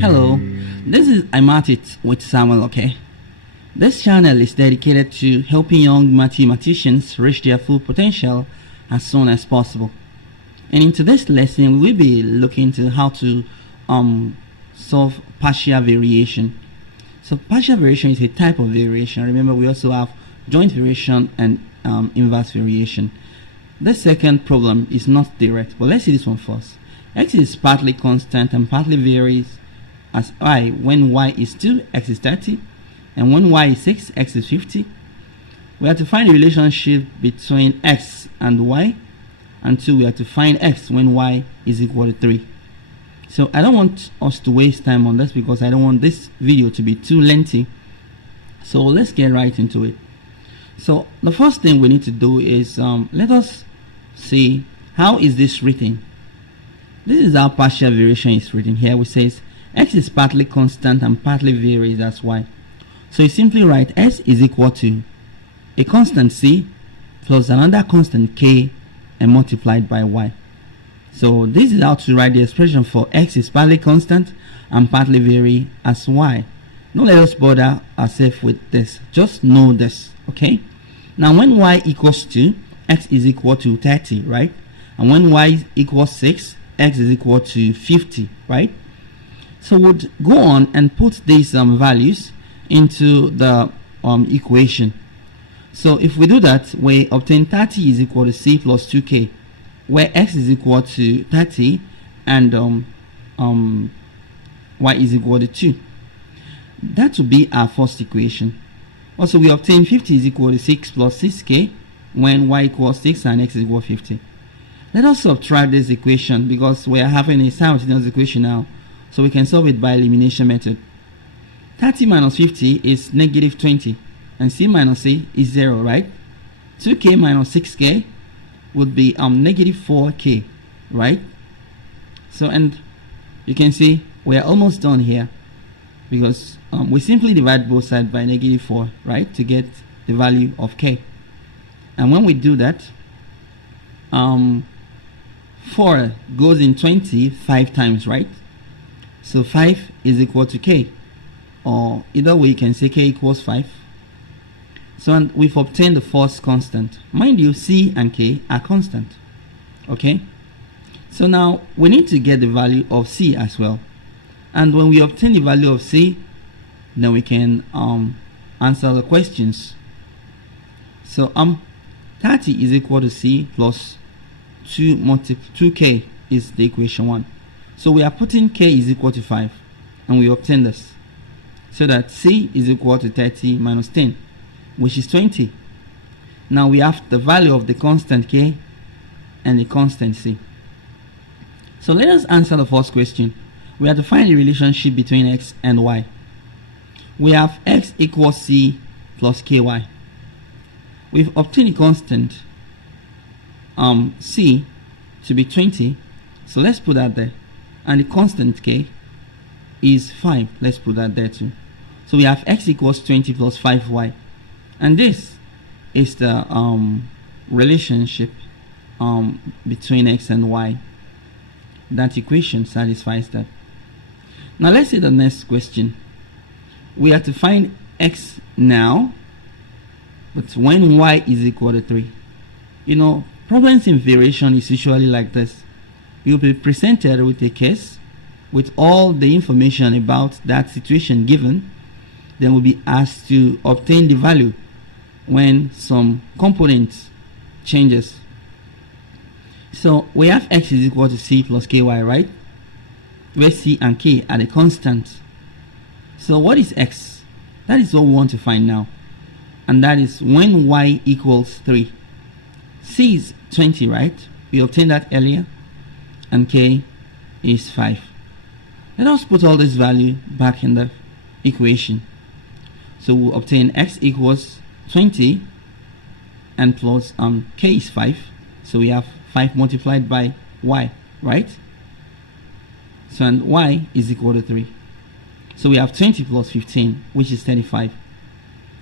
Hello, this is iMathit with Samuel Oke. This channel is dedicated to helping young mathematicians reach their full potential as soon as possible. And in today's lesson, we'll be looking into how to solve partial variation. So partial variation is a type of variation. Remember, we also have joint variation and inverse variation. The second problem is not direct, but let's see this one first. X is partly constant and partly varies as I when y is 2, x is 30, and when y is 6, x is 50. We have to find the relationship between x and y, and 2, we have to find x when y is equal to 3. So I don't want us to waste time on this because I don't want this video to be too lengthy. So let's get right into it. So the first thing we need to do is let us see how is this written. This is how partial variation is written here. We says x is partly constant and partly varies as y. So you simply write s is equal to a constant c plus another constant k and multiplied by y. So this is how to write the expression for x is partly constant and partly vary as y. Don't let us bother ourselves with this. Just know this, okay? Now when y equals 2, x is equal to 30, right? And when y equals 6, x is equal to 50, right? So we'll go on and put these values into the equation. So if we do that, we obtain 30 is equal to c plus 2k, where x is equal to 30 and y is equal to 2. That will be our first equation. Also, we obtain 50 is equal to 6 plus 6k when y equals 6 and x is equal to 50. Let us subtract this equation because we are having a simultaneous equation now, so we can solve it by elimination method. 30 minus 50 is negative 20, and c minus c is 0, right? 2k minus 6k would be negative 4k, right? So, and you can see we are almost done here because we simply divide both sides by negative 4, right, to get the value of k. And when we do that, 4 goes in 20 5 times, right? So 5 is equal to k, or either way you can say k equals 5. So and we've obtained the first constant. Mind you, c and k are constant, okay? So now we need to get the value of c as well. And when we obtain the value of c, then we can answer the questions. So 30 is equal to c plus 2k is the equation 1. So we are putting k is equal to 5, and we obtain this. So that c is equal to 30 minus 10, which is 20. Now we have the value of the constant k and the constant c. So let us answer the first question. We have to find the relationship between x and y. We have x equals c plus ky. We've obtained a constant c to be 20, so let's put that there, and the constant k is 5. Let's put that there too. So we have x equals 20 plus 5y, and this is the relationship between x and y. That equation satisfies that. Now let's see the next question. We have to find x now, but when y is equal to 3. You know, problems in variation is usually like this. You'll be presented with a case with all the information about that situation given, then will be asked to obtain the value when some component changes. So we have x is equal to c plus ky, right? Where c and k are the constants. So what is x? That is what we want to find now, and that is when y equals 3. C is 20, right? We obtained that earlier, and k is 5. Let us put all this value back in the equation. So we'll obtain x equals 20 and plus k is 5. So we have 5 multiplied by y, right? So and y is equal to 3. So we have 20 plus 15, which is 35.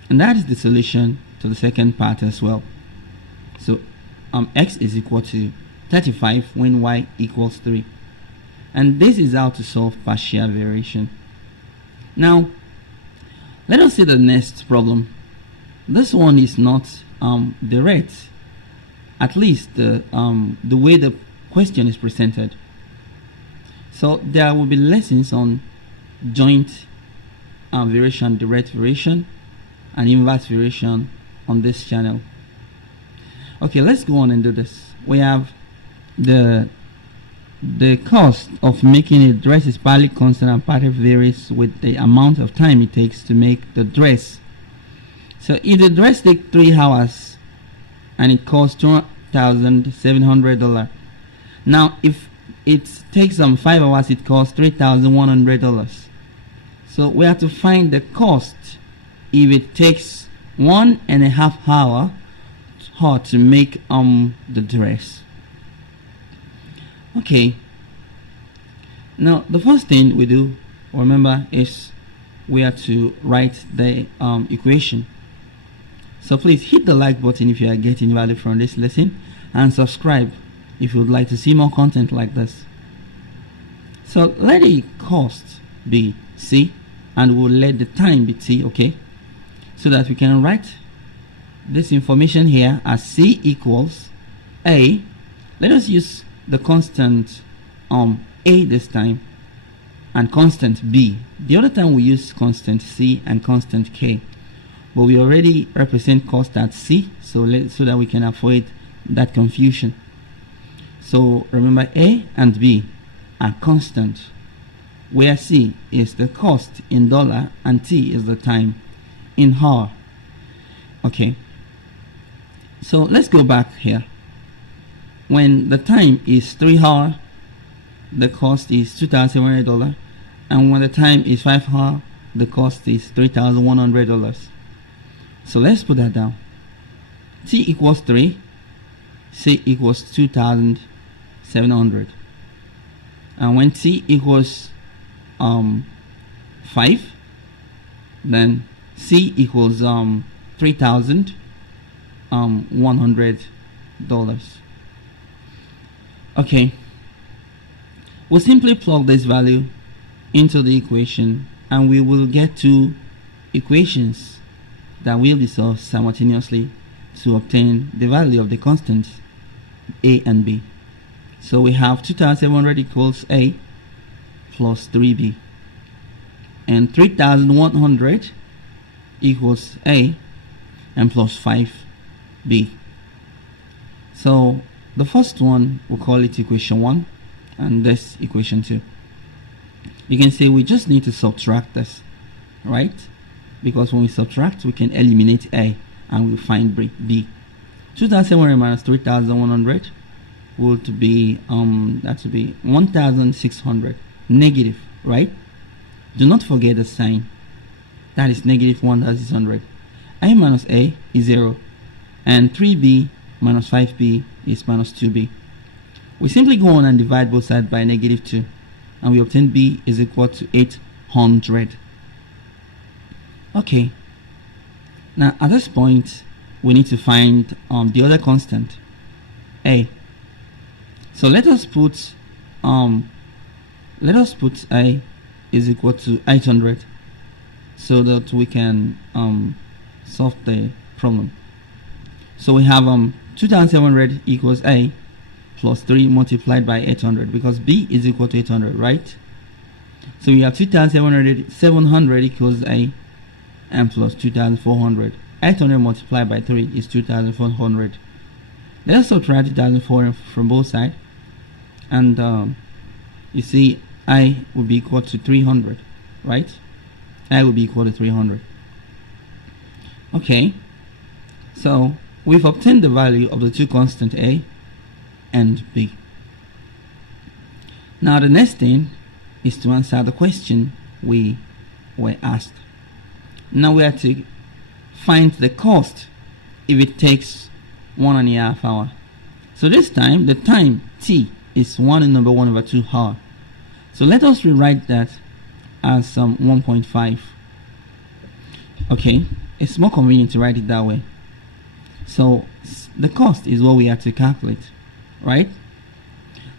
And that is the solution to the second part as well. So x is equal to 35 when y equals 3. And this is how to solve partial variation. Now, let us see the next problem. This one is not direct, at least the way the question is presented. So there will be lessons on joint variation, direct variation, and inverse variation on this channel. Okay, let's go on and do this. We have the cost of making a dress is partly constant and partly varies with the amount of time it takes to make the dress. So if the dress takes 3 hours and it costs $2,700, now if it takes 5 hours, it costs $3,100. So we have to find the cost if it takes 1.5 hours to make the dress. Okay, now the first thing we do, remember, is we have to write the equation. So please hit the like button if you are getting value from this lesson, and subscribe if you would like to see more content like this. So let the cost be C and we'll let the time be T, okay, so that we can write this information here as C equals A. Let us use the constant A this time and constant B. The other time we use constant C and constant K, but we already represent cost at C, so that we can avoid that confusion. So remember, A and B are constant, where C is the cost in dollar and T is the time in hour. Okay, so let's go back here. When the time is 3 hours, the cost is $2,700, and when the time is 5 hours, the cost is $3,100. So let's put that down. T equals 3, C equals 2,700, and when T equals 5, then C equals $3,100. Okay, we'll simply plug this value into the equation and we will get two equations that will be solved simultaneously to obtain the value of the constants A and B. So we have 2,700 equals A plus 3B, and 3,100 equals A and plus 5B. So the first one, we'll call it equation 1, and this equation 2. You can say we just need to subtract this, right? Because when we subtract, we can eliminate A and we'll find B. 2,700 minus 3,100 would be that would be 1,600 negative, right? Do not forget the sign. That is negative 1,600. A minus A is 0, and 3B minus 5B is minus 2B. We simply go on and divide both sides by negative 2, and we obtain B is equal to 800. Okay, now at this point we need to find the other constant, A. So let us put A is equal to 800 so that we can solve the problem. So we have 2,700 equals A plus 3 multiplied by 800, because B is equal to 800, right? So we have 2,700 equals A and plus 2,400. 800 multiplied by 3 is 2,400. Let us subtract 2,400 from both sides, and you see I will be equal to 300, right? I will be equal to 300. Okay, so we've obtained the value of the two constants A and B. Now the next thing is to answer the question we were asked. Now we have to find the cost if it takes 1.5 hours. So this time the time T is 1/1/2 hour. So let us rewrite that as 1.5. Okay, it's more convenient to write it that way. So the cost is what we have to calculate, right?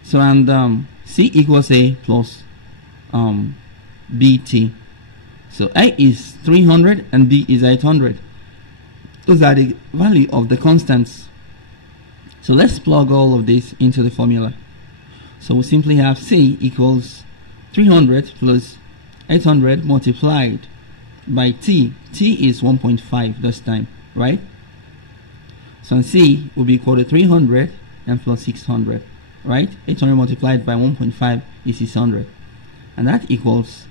So and C equals A plus BT. So A is 300 and B is 800. Those are the value of the constants. So let's plug all of this into the formula. So we simply have C equals 300 plus 800 multiplied by T. T is 1.5 this time, right? So C will be equal to 300 and plus 600, right? 800 multiplied by 1.5 is 600, and that equals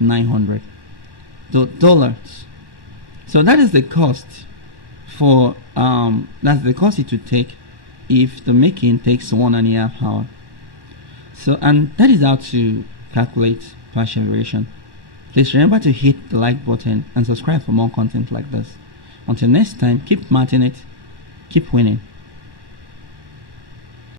900 dollars. So that is the cost for that's the cost it would take if the making takes 1.5 hours. So, and that is how to calculate partial variation. Please remember to hit the like button and subscribe for more content like this. Until next time, keep mathing it, keep winning.